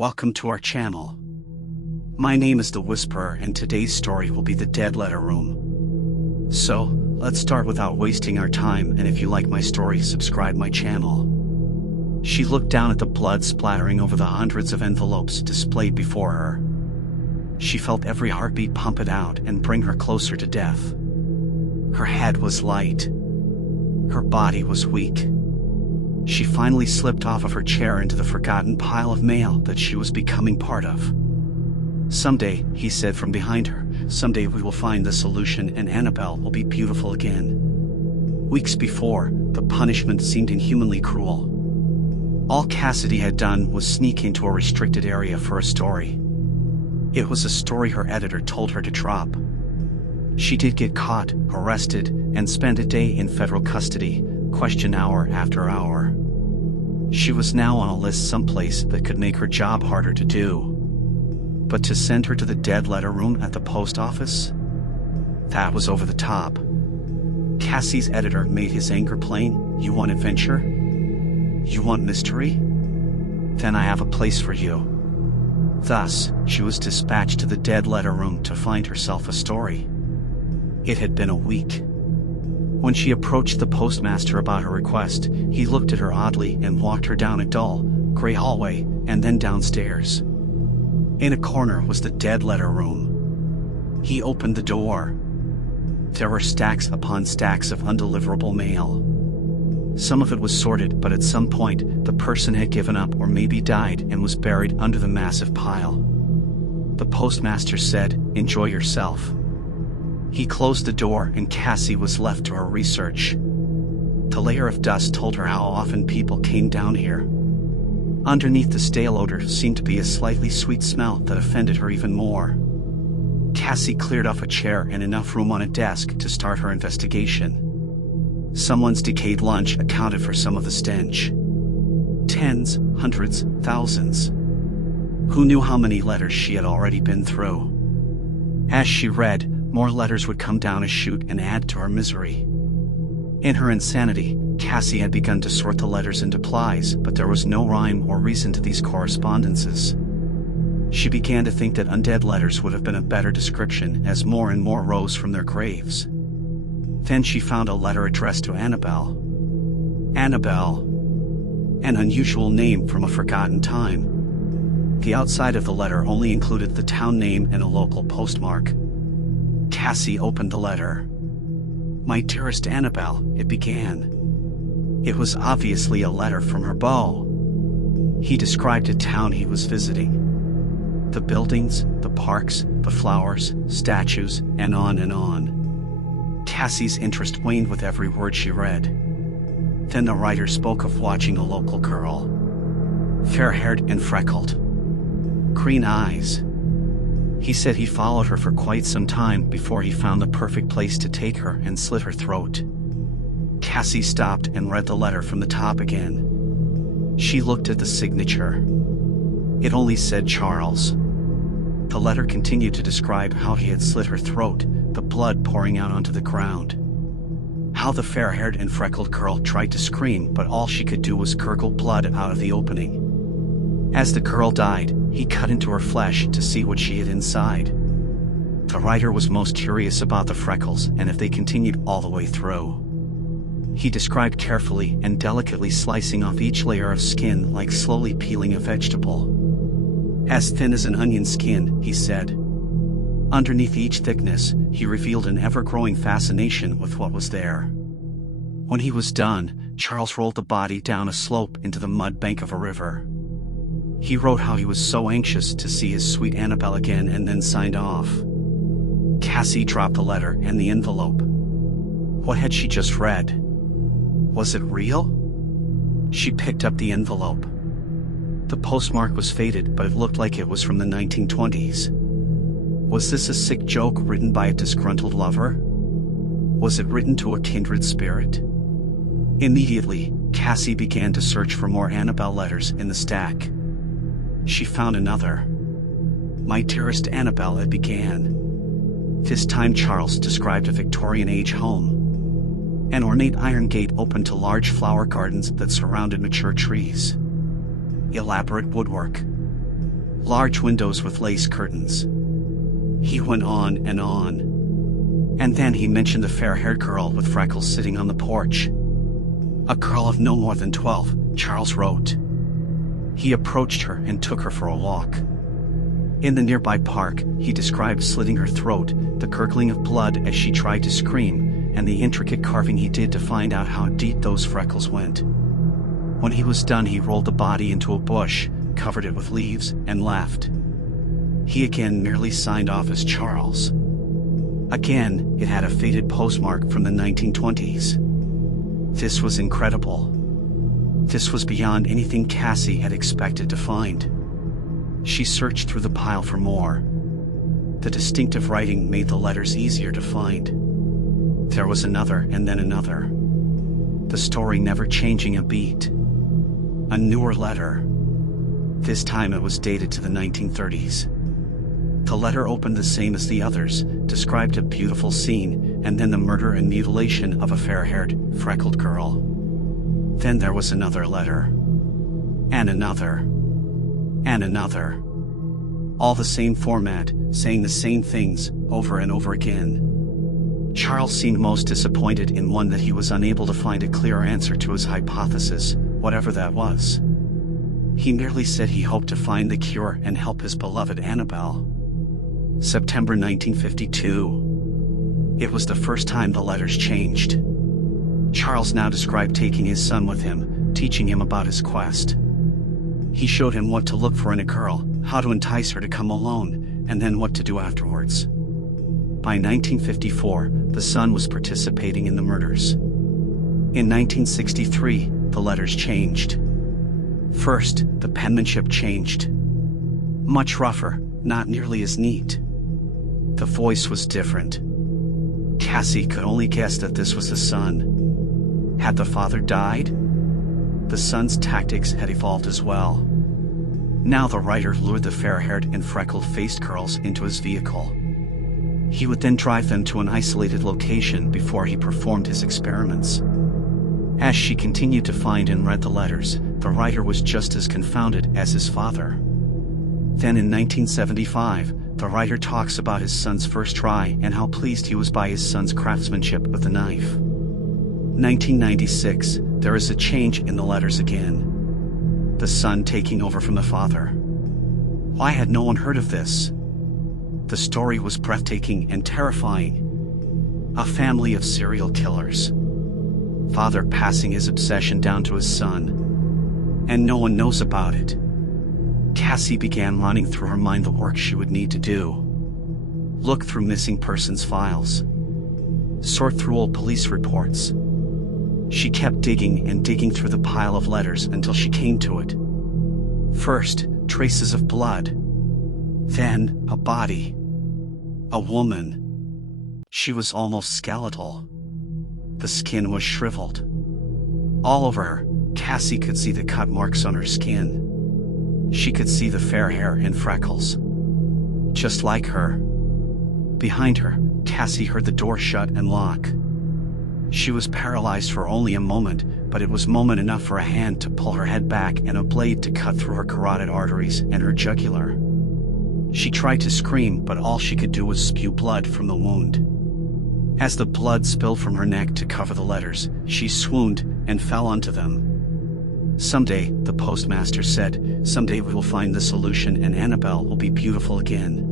Welcome to our channel. My name is The Whisperer, and today's story will be The Dead Letter Room. So, let's start without wasting our time, and if you like my story, subscribe my channel. She looked down at the blood splattering over the hundreds of envelopes displayed before her. She felt every heartbeat pump it out and bring her closer to death. Her head was light. Her body was weak. She finally slipped off of her chair into the forgotten pile of mail that she was becoming part of. Someday, he said from behind her, someday we will find the solution and Annabelle will be beautiful again. Weeks before, the punishment seemed inhumanly cruel. All Cassidy had done was sneak into a restricted area for a story. It was a story her editor told her to drop. She did get caught, arrested, and spent a day in federal custody, questioned hour after hour. She was now on a list someplace that could make her job harder to do. But to send her to the dead letter room at the post office? That was over the top. Cassie's editor made his anger plain. You want adventure? You want mystery? Then I have a place for you. Thus, she was dispatched to the dead letter room to find herself a story. It had been a week. When she approached the postmaster about her request, he looked at her oddly and walked her down a dull, gray hallway, and then downstairs. In a corner was the dead letter room. He opened the door. There were stacks upon stacks of undeliverable mail. Some of it was sorted, but at some point, the person had given up or maybe died and was buried under the massive pile. The postmaster said, "Enjoy yourself." He closed the door and Cassie was left to her research. The layer of dust told her how often people came down here. Underneath the stale odor seemed to be a slightly sweet smell that offended her even more. Cassie cleared off a chair and enough room on a desk to start her investigation. Someone's decayed lunch accounted for some of the stench. Tens, hundreds, thousands. Who knew how many letters she had already been through? As she read, more letters would come down a chute and add to her misery. In her insanity, Cassie had begun to sort the letters into plies, but there was no rhyme or reason to these correspondences. She began to think that undead letters would have been a better description as more and more rose from their graves. Then she found a letter addressed to Annabelle. Annabelle. An unusual name from a forgotten time. The outside of the letter only included the town name and a local postmark. Cassie opened the letter. "My dearest Annabelle," it began. It was obviously a letter from her beau. He described a town he was visiting. The buildings, the parks, the flowers, statues, and on and on. Cassie's interest waned with every word she read. Then the writer spoke of watching a local girl. Fair-haired and freckled. Green eyes. He said he followed her for quite some time before he found the perfect place to take her and slit her throat. Cassie stopped and read the letter from the top again. She looked at the signature. It only said Charles. The letter continued to describe how he had slit her throat, the blood pouring out onto the ground. How the fair-haired and freckled girl tried to scream, but all she could do was gurgle blood out of the opening. As the girl died, he cut into her flesh to see what she had inside. The writer was most curious about the freckles and if they continued all the way through. He described carefully and delicately slicing off each layer of skin like slowly peeling a vegetable. As thin as an onion skin, he said. Underneath each thickness, he revealed an ever-growing fascination with what was there. When he was done, Charles rolled the body down a slope into the mud bank of a river. He wrote how he was so anxious to see his sweet Annabelle again and then signed off. Cassie dropped the letter and the envelope. What had she just read? Was it real? She picked up the envelope. The postmark was faded, but it looked like it was from the 1920s. Was this a sick joke written by a disgruntled lover? Was it written to a kindred spirit? Immediately, Cassie began to search for more Annabelle letters in the stack. She found another. My dearest Annabelle, it began. This time Charles described a Victorian-age home. An ornate iron gate opened to large flower gardens that surrounded mature trees. Elaborate woodwork. Large windows with lace curtains. He went on. And then he mentioned the fair-haired girl with freckles sitting on the porch. A girl of no more than 12, Charles wrote. He approached her and took her for a walk. In the nearby park, he described slitting her throat, the gurgling of blood as she tried to scream, and the intricate carving he did to find out how deep those freckles went. When he was done, he rolled the body into a bush, covered it with leaves, and left. He again merely signed off as Charles. Again, it had a faded postmark from the 1920s. This was incredible. This was beyond anything Cassie had expected to find. She searched through the pile for more. The distinctive writing made the letters easier to find. There was another and then another. The story never changing a beat. A newer letter. This time it was dated to the 1930s. The letter opened the same as the others, described a beautiful scene, and then the murder and mutilation of a fair-haired, freckled girl. Then there was another letter. And another. And another. All the same format, saying the same things, over and over again. Charles seemed most disappointed in one that he was unable to find a clear answer to his hypothesis, whatever that was. He merely said he hoped to find the cure and help his beloved Annabelle. September 1952. It was the first time the letters changed. Charles now described taking his son with him, teaching him about his quest. He showed him what to look for in a girl, how to entice her to come alone, and then what to do afterwards. By 1954, the son was participating in the murders. In 1963, the letters changed. First, the penmanship changed. Much rougher, not nearly as neat. The voice was different. Cassie could only guess that this was the son. Had the father died? The son's tactics had evolved as well. Now the writer lured the fair-haired and freckled-faced girls into his vehicle. He would then drive them to an isolated location before he performed his experiments. As she continued to find and read the letters, the writer was just as confounded as his father. Then in 1975, the writer talks about his son's first try and how pleased he was by his son's craftsmanship with the knife. 1996, there is a change in the letters again. The son taking over from the father. Why had no one heard of this? The story was breathtaking and terrifying. A family of serial killers. Father passing his obsession down to his son. And no one knows about it. Cassie began running through her mind the work she would need to do. Look through missing persons files. Sort through old police reports. She kept digging and digging through the pile of letters until she came to it. First, traces of blood. Then, a body. A woman. She was almost skeletal. The skin was shriveled. All over her, Cassie could see the cut marks on her skin. She could see the fair hair and freckles. Just like her. Behind her, Cassie heard the door shut and lock. She was paralyzed for only a moment, but it was moment enough for a hand to pull her head back and a blade to cut through her carotid arteries and her jugular. She tried to scream, but all she could do was spew blood from the wound. As the blood spilled from her neck to cover the letters, she swooned and fell onto them. Someday, the postmaster said, someday we will find the solution and Annabelle will be beautiful again.